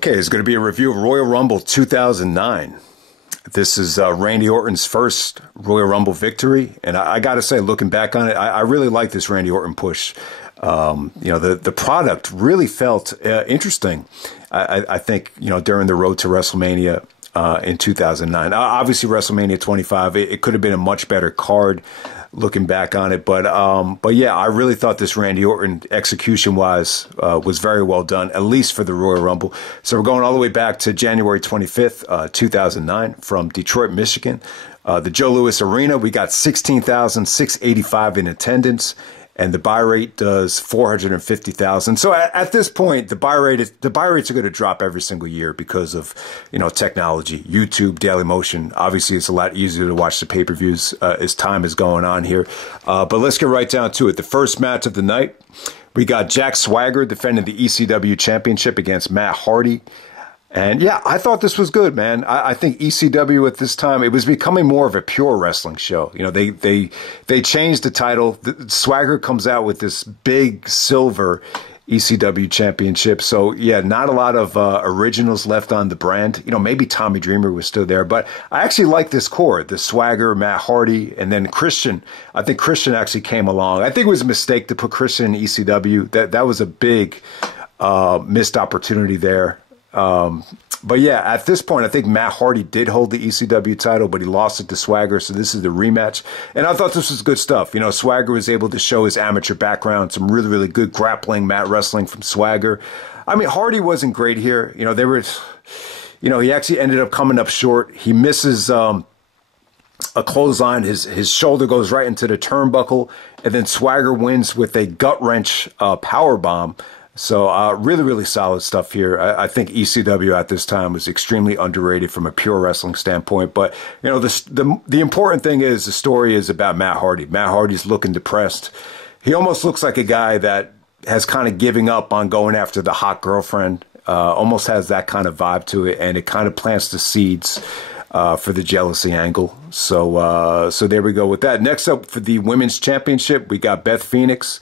Okay, it's going to be a review of Royal Rumble 2009. This is Randy Orton's first Royal Rumble victory, and I got to say, looking back on it, I really like this Randy Orton push. The product really felt interesting. I think during the road to WrestleMania in 2009. Obviously, WrestleMania 25, it could have been a much better card. Looking back on it, but yeah, I really thought this Randy Orton execution-wise was very well done, at least for the Royal Rumble. So we're going all the way back to January 25th, 2009, from Detroit, Michigan, the Joe Louis Arena. We got 16,685 in attendance, and the buy rate does 450,000. So at this point, the buy rates are going to drop every single year because of technology, YouTube, Daily Motion. Obviously, it's a lot easier to watch the pay-per-views as time is going on here. But let's get right down to it. The first match of the night, we got Jack Swagger defending the ECW Championship against Matt Hardy. And yeah, I thought this was good, man. I think ECW at this time, it was becoming more of a pure wrestling show. They changed the title. Swagger comes out with this big silver ECW championship. So yeah, not a lot of originals left on the brand. Maybe Tommy Dreamer was still there, but I actually like this core, the Swagger, Matt Hardy, and then Christian. I think Christian actually came along. I think it was a mistake to put Christian in ECW. That was a big missed opportunity there. But yeah, at this point, I think Matt Hardy did hold the ECW title, but he lost it to Swagger. So this is the rematch. And I thought this was good stuff. Swagger was able to show his amateur background, some really, really good grappling, mat wrestling from Swagger. I mean, Hardy wasn't great here. He actually ended up coming up short. He misses, a clothesline. His shoulder goes right into the turnbuckle, and then Swagger wins with a gut wrench, power bomb. So really, really solid stuff here. I think ECW at this time was extremely underrated from a pure wrestling standpoint. But, the important thing is the story is about Matt Hardy. Matt Hardy's looking depressed. He almost looks like a guy that has kind of giving up on going after the hot girlfriend. Almost has that kind of vibe to it. And it kind of plants the seeds for the jealousy angle. So there we go with that. Next up for the Women's Championship, we got Beth Phoenix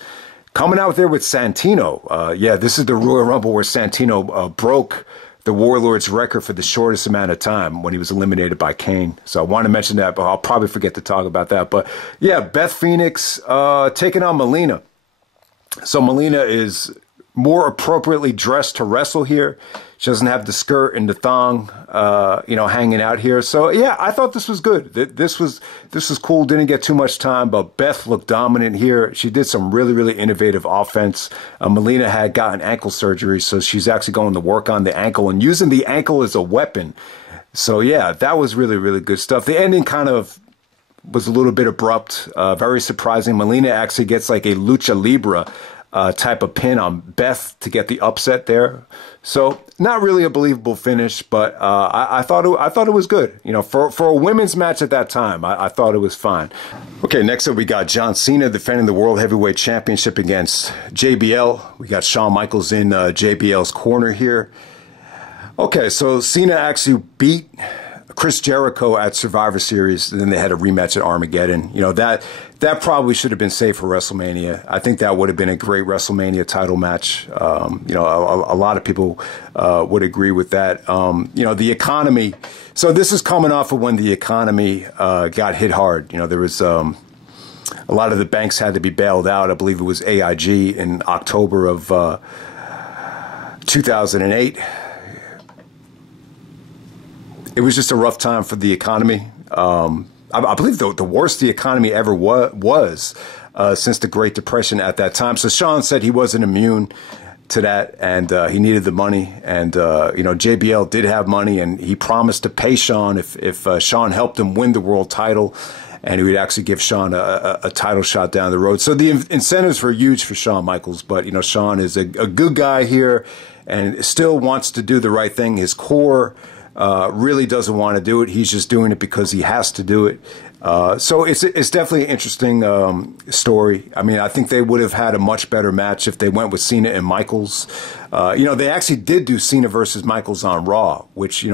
coming out there with Santino. Yeah, this is the Royal Rumble where Santino broke the Warlord's record for the shortest amount of time when he was eliminated by Kane. So I want to mention that, but I'll probably forget to talk about that. But yeah, Beth Phoenix taking on Melina. So Melina is more appropriately dressed to wrestle here. She doesn't have the skirt and the thong, hanging out here. So yeah, I thought this was good. This was cool. Didn't get too much time, but Beth looked dominant here. She did some really, really innovative offense. Melina had gotten ankle surgery, so she's actually going to work on the ankle and using the ankle as a weapon. So yeah, that was really, really good stuff. The ending kind of was a little bit abrupt, very surprising. Melina actually gets like a lucha libre type of pin on Beth to get the upset there. So not really a believable finish, but I thought it was good. For a women's match at that time, I thought it was fine. Okay, next up we got John Cena defending the World Heavyweight Championship against JBL. We got Shawn Michaels in JBL's corner here. Okay, so Cena actually beat Chris Jericho at Survivor Series, and then they had a rematch at Armageddon. That probably should have been saved for WrestleMania. I think that would have been a great WrestleMania title match. A lot of people would agree with that. The economy. So this is coming off of when the economy got hit hard. There was a lot of the banks had to be bailed out. I believe it was AIG in October of 2008. It was just a rough time for the economy. I believe the worst the economy ever was since the Great Depression at that time. So Shawn said he wasn't immune to that, and he needed the money. And JBL did have money, and he promised to pay Shawn if Shawn helped him win the world title, and he would actually give Shawn a title shot down the road. So the incentives were huge for Shawn Michaels, but Shawn is a good guy here, and still wants to do the right thing. His core really doesn't want to do it. He's just doing it because he has to do it. So it's definitely an interesting story. I mean, I think they would have had a much better match if they went with Cena and Michaels. They actually did do Cena versus Michaels on Raw, which,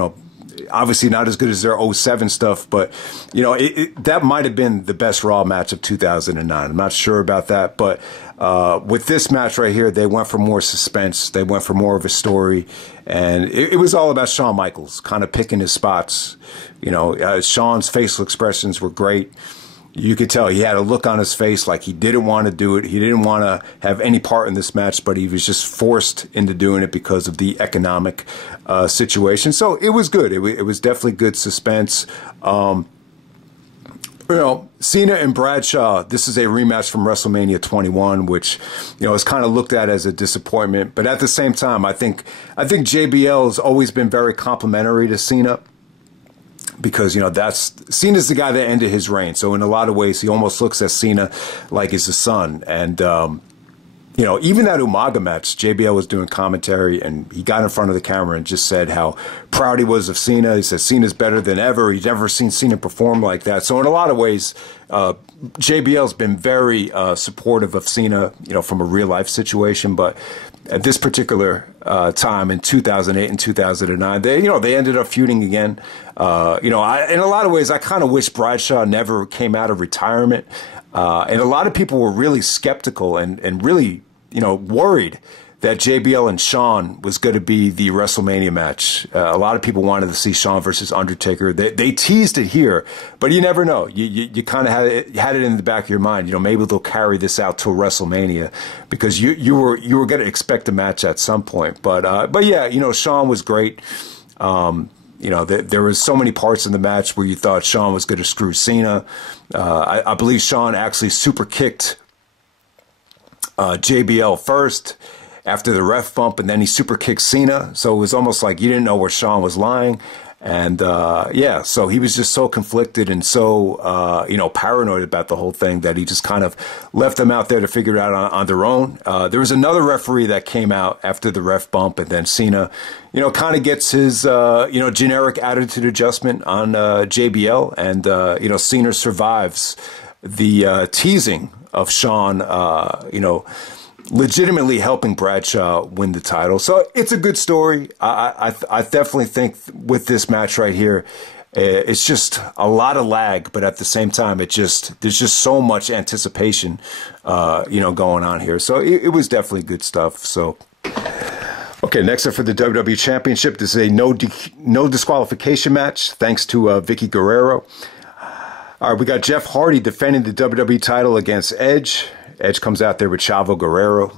obviously not as good as their 07 stuff, but, that might have been the best Raw match of 2009. I'm not sure about that, but With this match right here, they went for more suspense. They went for more of a story. And it was all about Shawn Michaels kind of picking his spots. You know, Shawn's facial expressions were great. You could tell he had a look on his face like he didn't want to do it. He didn't want to have any part in this match, but he was just forced into doing it because of the economic situation. So it was good. It was definitely good suspense. You know, Cena and Bradshaw, this is a rematch from WrestleMania 21, which, you know, is kind of looked at as a disappointment. But at the same time, I think JBL has always been very complimentary to Cena. Because, you know, Cena's the guy that ended his reign. So in a lot of ways, he almost looks at Cena like he's his son. And, you know, even that Umaga match, JBL was doing commentary and he got in front of the camera and just said how proud he was of Cena. He said Cena's better than ever. He's never seen Cena perform like that. So in a lot of ways, JBL's been very supportive of Cena, you know, from a real life situation. But at this particular time in 2008 and 2009, they ended up feuding again. You know, in a lot of ways, I kind of wish Bradshaw never came out of retirement. And a lot of people were really skeptical and really, you know, worried that JBL and Shawn was going to be the WrestleMania match. A lot of people wanted to see Shawn versus Undertaker. They teased it here, but you never know. You kind of had it in the back of your mind. You know, maybe they'll carry this out till WrestleMania because you were going to expect a match at some point. But yeah, you know, Shawn was great. You know, there was so many parts in the match where you thought Shawn was going to screw Cena. I believe Shawn actually super kicked JBL first after the ref bump, and then he super kicked Cena. So it was almost like you didn't know where Shawn was lying. And yeah, so he was just so conflicted and so, you know, paranoid about the whole thing that he just kind of left them out there to figure it out on their own. There was another referee that came out after the ref bump, and then Cena, you know, kind of gets his, you know, generic attitude adjustment on JBL. And, you know, Cena survives the teasing of Shawn, you know, legitimately helping Bradshaw win the title. So it's a good story. I definitely think with this match right here, it's just a lot of lag, but at the same time, there's just so much anticipation, you know, going on here. So it was definitely good stuff. So, okay, next up for the WWE Championship, this is a no disqualification match, thanks to Vicky Guerrero. All right, we got Jeff Hardy defending the WWE title against Edge. Edge comes out there with Chavo Guerrero.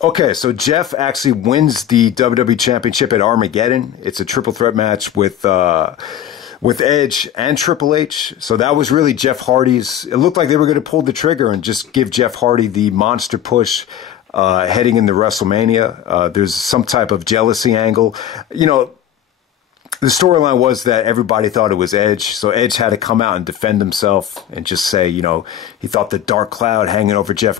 Okay, so Jeff actually wins the WWE Championship at Armageddon. It's a triple threat match with Edge and Triple H. So that was really Jeff Hardy's. It looked like they were going to pull the trigger and just give Jeff Hardy the monster push heading into WrestleMania. There's some type of jealousy angle. You know, the storyline was that everybody thought it was Edge, so Edge had to come out and defend himself and just say, you know, he thought the dark cloud hanging over Jeff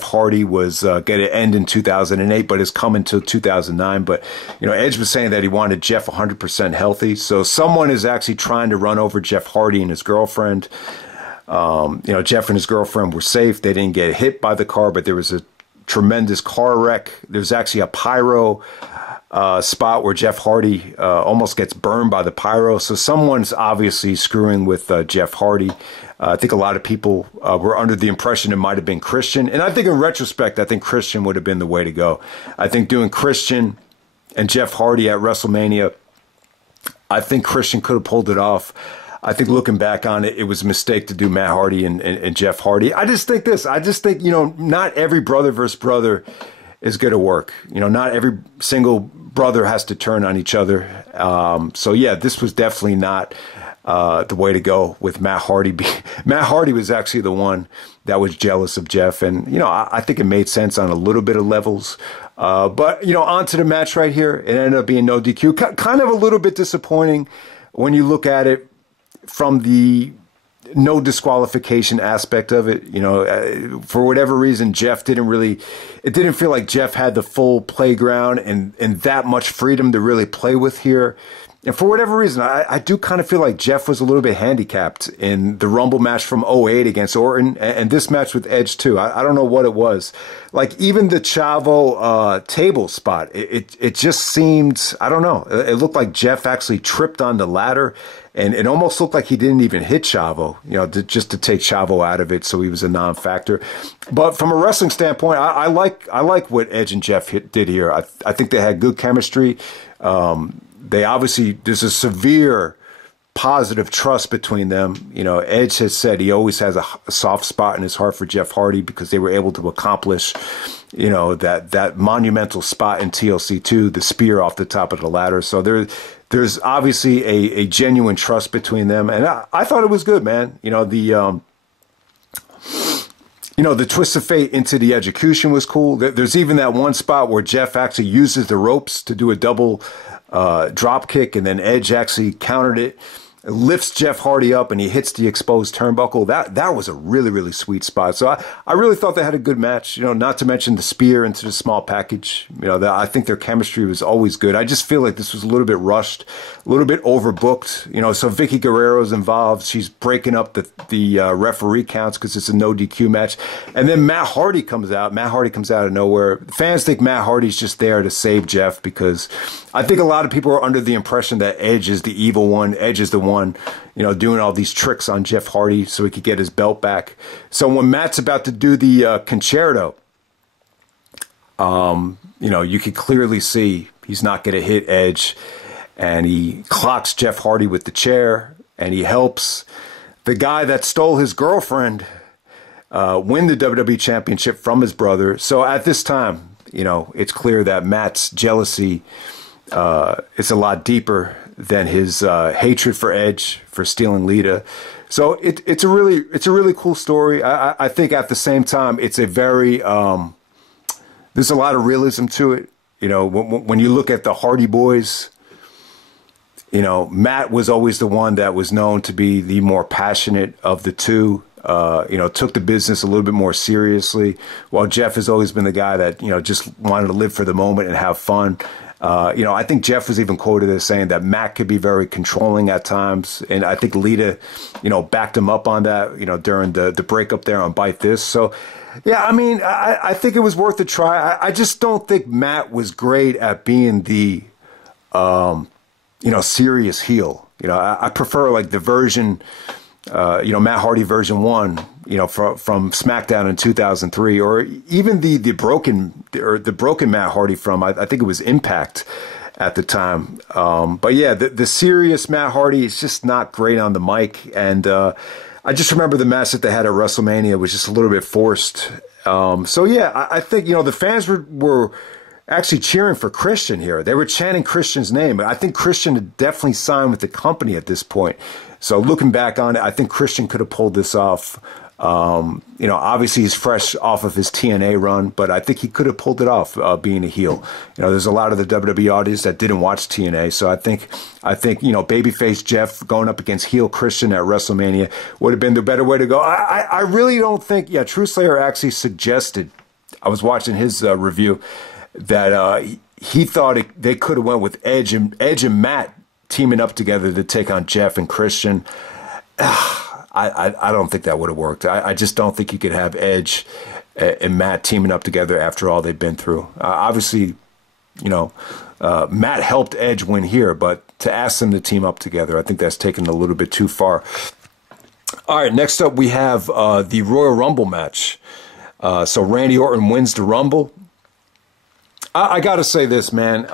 Hardy was going to end in 2008, but it's coming till 2009. But, you know, Edge was saying that he wanted Jeff 100% healthy, so someone is actually trying to run over Jeff Hardy and his girlfriend. You know, Jeff and his girlfriend were safe. They didn't get hit by the car, but there was a tremendous car wreck. There's actually a pyro spot where Jeff Hardy almost gets burned by the pyro. So someone's obviously screwing with Jeff Hardy. I think a lot of people were under the impression it might have been Christian. And I think in retrospect, I think Christian would have been the way to go. I think doing Christian and Jeff Hardy at WrestleMania, I think Christian could have pulled it off. I think looking back on it, it was a mistake to do Matt Hardy and Jeff Hardy. I just think this. I just think, you know, not every brother versus brother is going to work. You know, not every single brother has to turn on each other. So yeah, this was definitely not the way to go with Matt Hardy. Matt Hardy was actually the one that was jealous of Jeff. And, you know, I think it made sense on a little bit of levels. But, you know, on to the match right here. It ended up being no DQ. Kind of a little bit disappointing when you look at it from the no disqualification aspect of it. You know, for whatever reason, Jeff didn't really, it didn't feel like Jeff had the full playground and that much freedom to really play with here. And for whatever reason, I do kind of feel like Jeff was a little bit handicapped in the Rumble match from '08 against Orton, and this match with Edge too. I don't know what it was. Like even the Chavo table spot, it just seemed, I don't know. It looked like Jeff actually tripped on the ladder, and it almost looked like he didn't even hit Chavo, just to take Chavo out of it, so he was a non-factor. But from a wrestling standpoint, I like what Edge and Jeff did here. I think they had good chemistry. They obviously, there's a severe positive trust between them. Edge has said he always has a soft spot in his heart for Jeff Hardy because they were able to accomplish, that monumental spot in TLC2, the spear off the top of the ladder. So there's obviously a genuine trust between them. And I thought it was good, man. The twist of fate into the execution was cool. There's even that one spot where Jeff actually uses the ropes to do a double drop kick, and then Edge actually countered it, lifts Jeff Hardy up, and he hits the exposed turnbuckle. That was a really, really sweet spot. So I really thought they had a good match, not to mention the spear into the small package. I think their chemistry was always good. I just feel like this was a little bit rushed, a little bit overbooked. So Vicky Guerrero's involved. She's breaking up the referee counts because it's a no DQ match. And then Matt Hardy comes out. Matt Hardy comes out of nowhere. Fans think Matt Hardy's just there to save Jeff because I think a lot of people are under the impression that Edge is the evil one. Edge is the one, doing all these tricks on Jeff Hardy so he could get his belt back. So when Matt's about to do the concerto, you could clearly see he's not going to hit Edge, and he clocks Jeff Hardy with the chair, and he helps the guy that stole his girlfriend win the WWE Championship from his brother. So at this time, it's clear that Matt's jealousy is a lot deeper than his hatred for Edge for stealing Lita. So it's a really cool story. I think at the same time it's a very there's a lot of realism to it. When you look at the Hardy Boys, Matt was always the one that was known to be the more passionate of the two. Took the business a little bit more seriously, while Jeff has always been the guy that just wanted to live for the moment and have fun. I think Jeff was even quoted as saying that Matt could be very controlling at times. And I think Lita, backed him up on that, during the breakup there on Bite This. So, yeah, I think it was worth a try. I just don't think Matt was great at being the, serious heel. I prefer like the version, Matt Hardy version 1, from SmackDown in 2003, or even the broken Matt Hardy from, I think it was Impact at the time. But yeah, the serious Matt Hardy is just not great on the mic. And I just remember the match that they had at WrestleMania was just a little bit forced. So yeah, I think, the fans were actually cheering for Christian here. They were chanting Christian's name. I think Christian had definitely signed with the company at this point. So looking back on it, I think Christian could have pulled this off. Obviously he's fresh off of his TNA run, but I think he could have pulled it off, being a heel. There's a lot of the WWE audience that didn't watch TNA. So I think, babyface Jeff going up against heel Christian at WrestleMania would have been the better way to go. I really don't think, True Slayer actually suggested, I was watching his review, that he thought they could have went with Edge and Matt teaming up together to take on Jeff and Christian. I don't think that would have worked. I just don't think you could have Edge and Matt teaming up together after all they've been through. Obviously, Matt helped Edge win here, but to ask them to team up together, I think that's taken a little bit too far. All right, next up we have the Royal Rumble match. So Randy Orton wins the Rumble. I got to say this, man.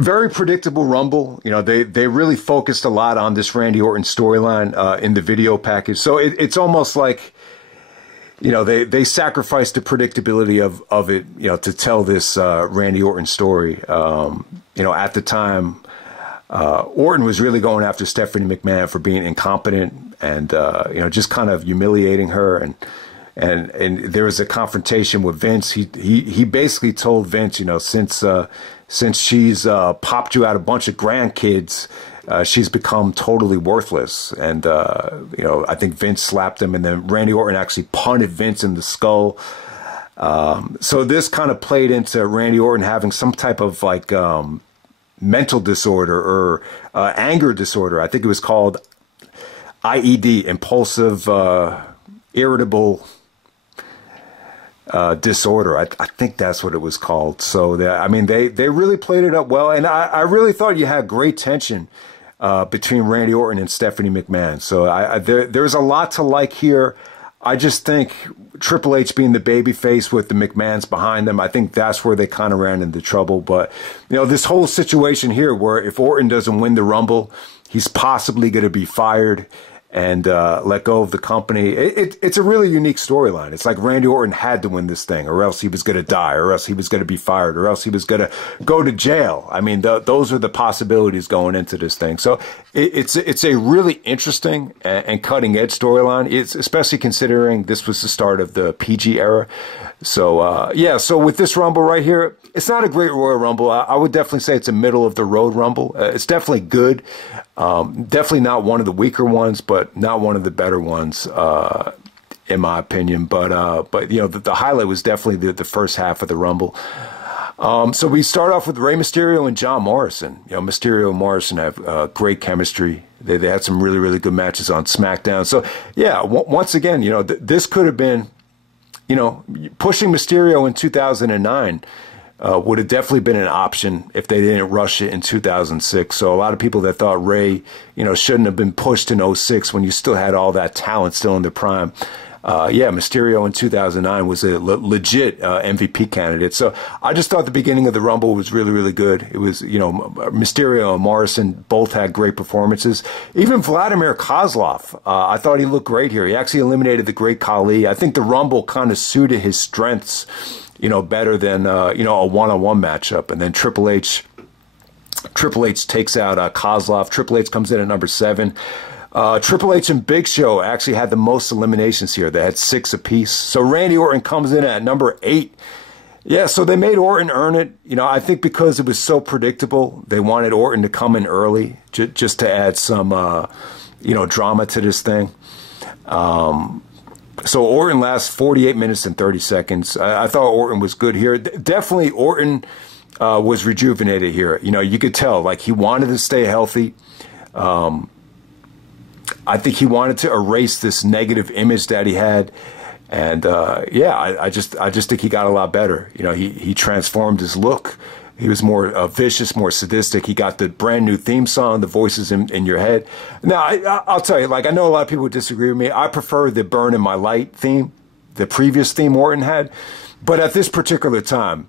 Very predictable Rumble. They really focused a lot on this Randy Orton storyline in the video package. So it's almost like, they sacrificed the predictability of it, to tell this Randy Orton story. At the time, Orton was really going after Stephanie McMahon for being incompetent and, just kind of humiliating her. And there was a confrontation with Vince. He basically told Vince, since she's popped you out a bunch of grandkids, she's become totally worthless. And, I think Vince slapped him, and then Randy Orton actually punted Vince in the skull. So this kind of played into Randy Orton having some type of like mental disorder or anger disorder. I think it was called IED, impulsive, irritable disorder. I think that's what it was called. So I mean, they really played it up well, and I really thought you had great tension between Randy Orton and Stephanie McMahon. So there's a lot to like here. I just think Triple H being the babyface with the McMahons behind them, I think that's where they kind of ran into trouble. But, you know, this whole situation here where if Orton doesn't win the Rumble, he's possibly going to be fired and let go of the company. It's a really unique storyline. It's like Randy Orton had to win this thing, or else he was going to die, or else he was going to be fired, or else he was going to go to jail. I mean, those are the possibilities going into this thing. So it's a really interesting and cutting edge storyline. It's especially considering this was the start of the PG era. So yeah, so with this Rumble right here, it's not a great Royal Rumble. I would definitely say it's a middle of the road Rumble. It's definitely good. Definitely not one of the weaker ones, but not one of the better ones, in my opinion. But you know, the highlight was definitely the first half of the Rumble. So we start off with Rey Mysterio and John Morrison. You know, Mysterio and Morrison have great chemistry. They had some really, really good matches on SmackDown. So yeah, once again, you know, this could have been, you know, pushing Mysterio in 2009. Would have definitely been an option if they didn't rush it in 2006. So a lot of people that thought Ray, you know, shouldn't have been pushed in 06 when you still had all that talent still in their prime. Yeah, Mysterio in 2009 was a legit MVP candidate. So I just thought the beginning of the Rumble was really, really good. It was, you know, Mysterio and Morrison both had great performances. Even Vladimir Kozlov, I thought he looked great here. He actually eliminated the Great Khali. I think the Rumble kind of suited his strengths, you know, better than, you know, a one-on-one matchup. And then Triple H takes out Kozlov. Triple H comes in at number 7. Triple H and Big Show actually had the most eliminations here. They had 6 apiece. So Randy Orton comes in at number 8. Yeah, so they made Orton earn it. You know, I think because it was so predictable, they wanted Orton to come in early just to add some, you know, drama to this thing. So Orton lasts 48 minutes and 30 seconds. I thought Orton was good here. Definitely Orton was rejuvenated here. You know, you could tell, like, he wanted to stay healthy. I think he wanted to erase this negative image that he had. And, yeah, I just think he got a lot better. You know, he transformed his look. He was more vicious, more sadistic. He got the brand new theme song, the voices in your head. Now, I'll tell you, like, I know a lot of people would disagree with me. I prefer the Burn in My Light theme, the previous theme Orton had. But at this particular time,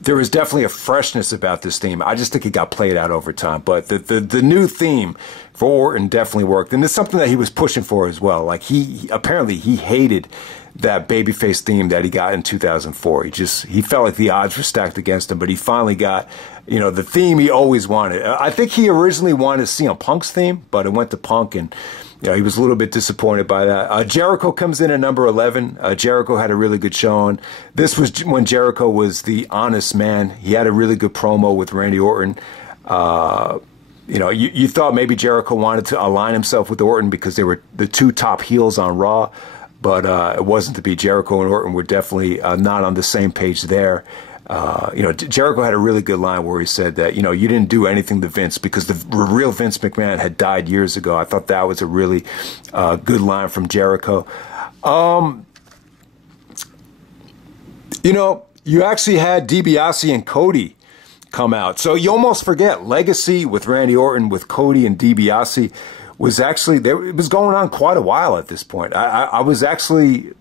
there was definitely a freshness about this theme. I just think it got played out over time. But the new theme for Orton definitely worked. And it's something that he was pushing for as well. Like, apparently he hated that babyface theme that he got in 2004. He felt like the odds were stacked against him, but he finally got, you know, the theme he always wanted. I think he originally wanted CM Punk's theme, but it went to Punk, and, you know, he was a little bit disappointed by that. Jericho comes in at number 11. Jericho had a really good showing. This was when Jericho was the honest man. He had a really good promo with Randy Orton. You know, you thought maybe Jericho wanted to align himself with Orton because they were the 2 top heels on Raw. But it wasn't to be. Jericho and Orton were definitely not on the same page there. You know, Jericho had a really good line where he said that, you know, you didn't do anything to Vince because the real Vince McMahon had died years ago. I thought that was a really good line from Jericho. You know, you actually had DiBiase and Cody come out. So you almost forget Legacy with Randy Orton, with Cody and DiBiase. Was actually there. It was going on quite a while at this point. I was actually,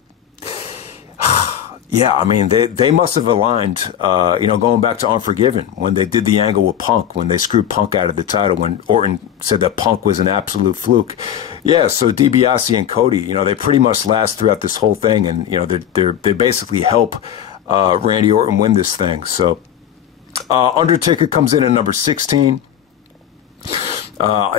yeah. I mean, they must have aligned. You know, going back to Unforgiven when they did the angle with Punk, when they screwed Punk out of the title, when Orton said that Punk was an absolute fluke. Yeah. So DiBiase and Cody, you know, they pretty much last throughout this whole thing, and you know, they basically help Randy Orton win this thing. So Undertaker comes in at number 16.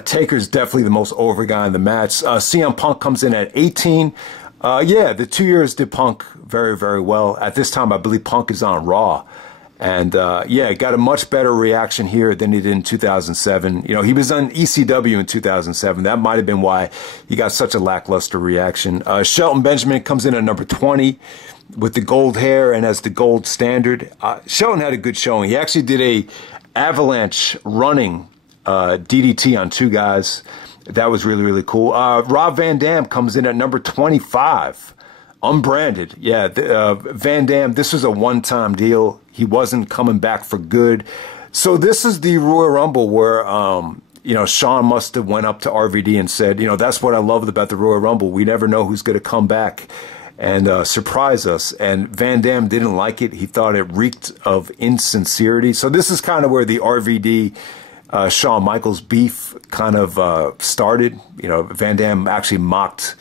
Taker's definitely the most over guy in the match. CM Punk comes in at 18. Yeah, the 2 years did Punk very, very well. At this time, I believe Punk is on Raw. And yeah, got a much better reaction here than he did in 2007. You know, he was on ECW in 2007. That might have been why he got such a lackluster reaction. Shelton Benjamin comes in at number 20 with the gold hair and as the gold standard. Shelton had a good showing. He actually did a avalanche running DDT on 2 guys. That was really, really cool. Rob Van Dam comes in at number 25. Unbranded. Yeah, Van Dam, this was a one-time deal. He wasn't coming back for good. So this is the Royal Rumble where, you know, Shawn must have went up to RVD and said, you know, that's what I loved about the Royal Rumble. We never know who's going to come back and surprise us. And Van Dam didn't like it. He thought it reeked of insincerity. So this is kind of where the RVD Shawn Michaels beef kind of started. You know, Van Dam actually mocked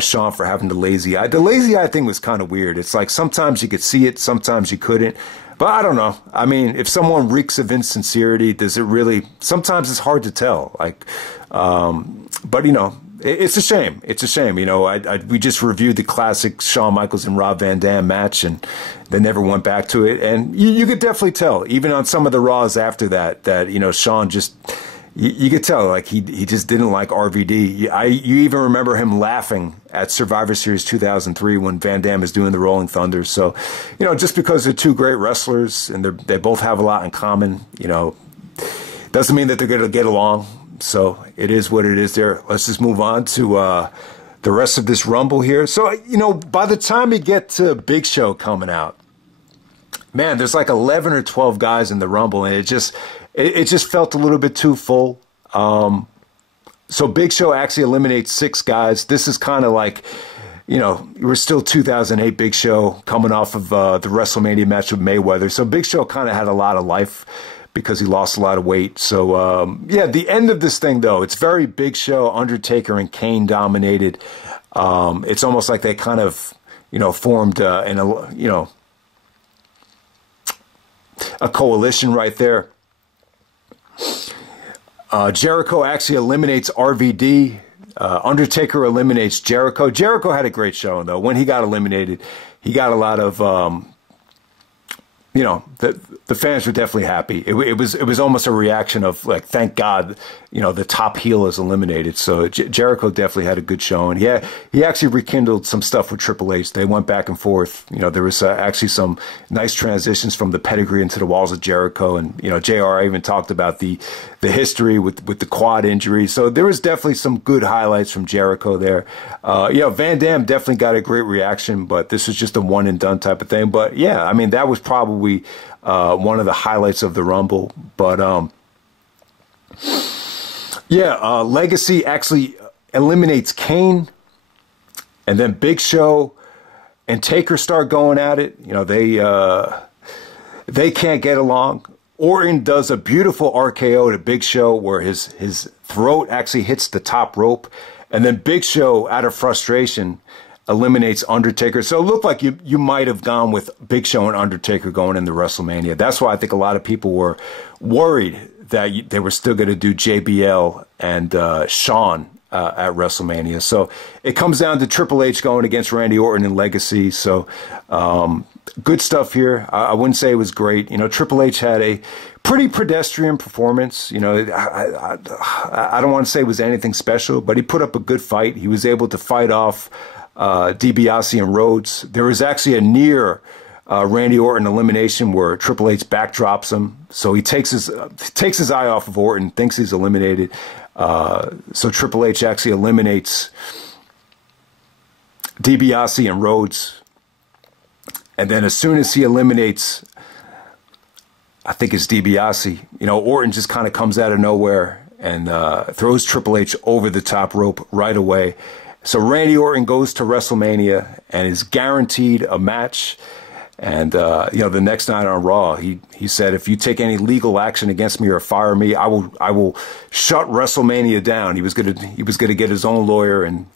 Shawn for having the lazy eye. The lazy eye thing was kind of weird. It's like sometimes you could see it, sometimes you couldn't. But I don't know. I mean, if someone reeks of insincerity, does it really? Sometimes it's hard to tell. Like, but you know, it's a shame. It's a shame. You know, we just reviewed the classic Shawn Michaels and Rob Van Dam match, and they never went back to it. And you could definitely tell, even on some of the Raws after that, that you know, Shawn just. You could tell, like, he just didn't like RVD. You even remember him laughing at Survivor Series 2003 when Van Dam is doing the Rolling Thunder. So, you know, just because they're 2 great wrestlers and they both have a lot in common, you know, doesn't mean that they're going to get along. So it is what it is there. Let's just move on to the rest of this Rumble here. So, you know, by the time you get to Big Show coming out, man, there's like 11 or 12 guys in the Rumble, and it just felt a little bit too full. So Big Show actually eliminates 6 guys. This is kind of like, you know, we're still 2008 Big Show coming off of the WrestleMania match with Mayweather. So Big Show kind of had a lot of life because he lost a lot of weight. So, yeah, the end of this thing, though, it's very Big Show, Undertaker, and Kane dominated. It's almost like they kind of, you know, formed a coalition right there. Jericho actually eliminates RVD. Undertaker eliminates Jericho. Jericho had a great showing, though. When he got eliminated, he got a lot of, you know, the fans were definitely happy. It was almost a reaction of, like, thank God, you know, the top heel is eliminated. So Jericho definitely had a good showing. Yeah, he actually rekindled some stuff with Triple H. They went back and forth. You know, there was actually some nice transitions from the pedigree into the walls of Jericho. And, you know, JR even talked about the history with the quad injury. So there was definitely some good highlights from Jericho there. You know, Van Dam definitely got a great reaction, but this was just a one and done type of thing. But yeah, I mean, that was probably one of the highlights of the Rumble. But yeah, Legacy actually eliminates Kane, and then Big Show and Taker start going at it. You know, they can't get along. Orton does a beautiful RKO to Big Show where his throat actually hits the top rope, and then Big Show, out of frustration, eliminates Undertaker. So it looked like you might have gone with Big Show and Undertaker going into WrestleMania. That's why I think a lot of people were worried that they were still going to do JBL and Shawn at WrestleMania. So it comes down to Triple H going against Randy Orton and Legacy. So good stuff here. I wouldn't say it was great. You know, Triple H had a pretty pedestrian performance. You know, I don't want to say it was anything special, but he put up a good fight. He was able to fight off DiBiase and Rhodes. There was actually a near Randy Orton elimination where Triple H backdrops him. So he takes his eye off of Orton, thinks he's eliminated. So Triple H actually eliminates DiBiase and Rhodes. And then as soon as he eliminates, I think it's DiBiase, you know, Orton just kind of comes out of nowhere and throws Triple H over the top rope right away. So Randy Orton goes to WrestleMania and is guaranteed a match. And, you know, the next night on Raw, he said, if you take any legal action against me or fire me, I will shut WrestleMania down. He was going to get his own lawyer and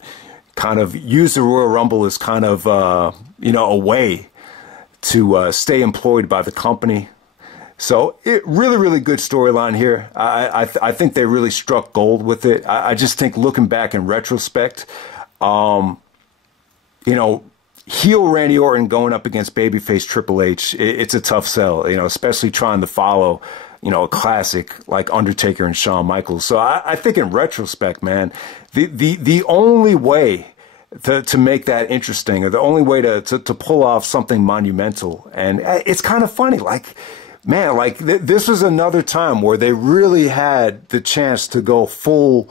kind of use the Royal Rumble as kind of, you know, a way to stay employed by the company. So really, really good storyline here. I think they really struck gold with it. I just think looking back in retrospect, you know, heel Randy Orton going up against babyface Triple H, it's a tough sell, especially trying to follow, a classic like Undertaker and Shawn Michaels. So I think in retrospect, man, the only way to make that interesting, or the only way to pull off something monumental, and it's kind of funny, like, man, like this was another time where they really had the chance to go full,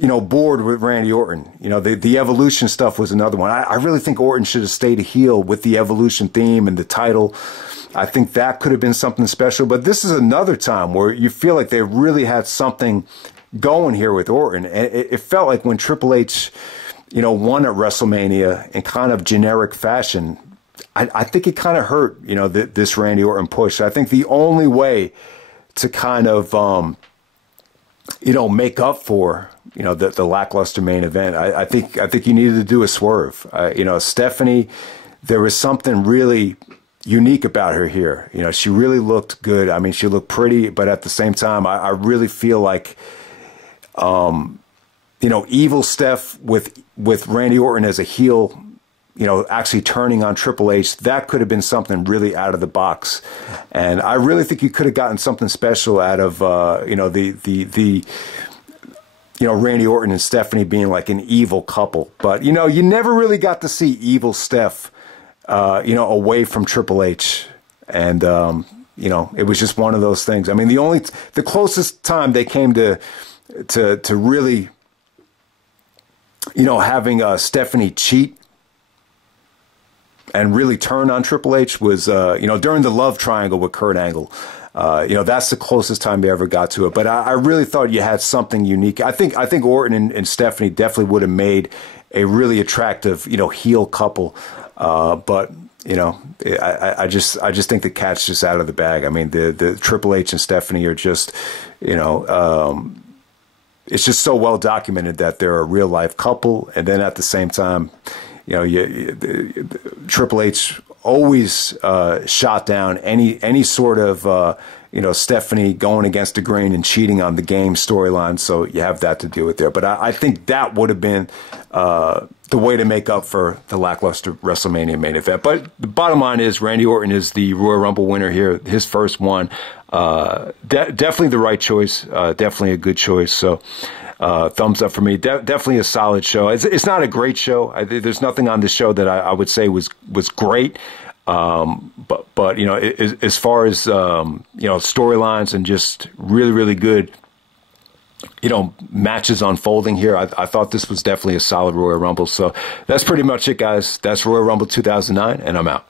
board with Randy Orton. The Evolution stuff was another one. I really think Orton should have stayed a heel with the Evolution theme and the title. I think that could have been something special. But this is another time where you feel like they really had something going here with Orton. And it felt like when Triple H, won at WrestleMania in kind of generic fashion, I think it kind of hurt, this Randy Orton push. I think the only way to kind of, make up for, the lackluster main event, I think you needed to do a swerve. Stephanie, there was something really unique about her here. She really looked good. I mean, she looked pretty, but at the same time, I really feel like, evil Steph with Randy Orton as a heel, actually turning on Triple H, that could have been something really out of the box. And I really think you could have gotten something special out of, Randy Orton and Stephanie being like an evil couple. But, you never really got to see evil Steph, away from Triple H. And, it was just one of those things. I mean, the closest time they came to really, having Stephanie cheat and really turn on Triple H was, during the love triangle with Kurt Angle. That's the closest time they ever got to it. But I really thought you had something unique. I think Orton and Stephanie definitely would have made a really attractive, heel couple. But I just think the cat's just out of the bag. I mean, the Triple H and Stephanie are just, it's just so well documented that they're a real life couple. And then at the same time, Triple H always shot down any sort of Stephanie going against the grain and cheating on the game storyline. So you have that to deal with there. But I think that would have been the way to make up for the lackluster WrestleMania main event. But the bottom line is Randy Orton is the Royal Rumble winner here, his first one. Definitely the right choice. Definitely a good choice. So. Thumbs up for me. Definitely a solid show. It's not a great show. There's nothing on this show that I would say was great. But as far as storylines and just really good matches unfolding here, I thought this was definitely a solid Royal Rumble. So that's pretty much it, guys. That's Royal Rumble 2009, and I'm out.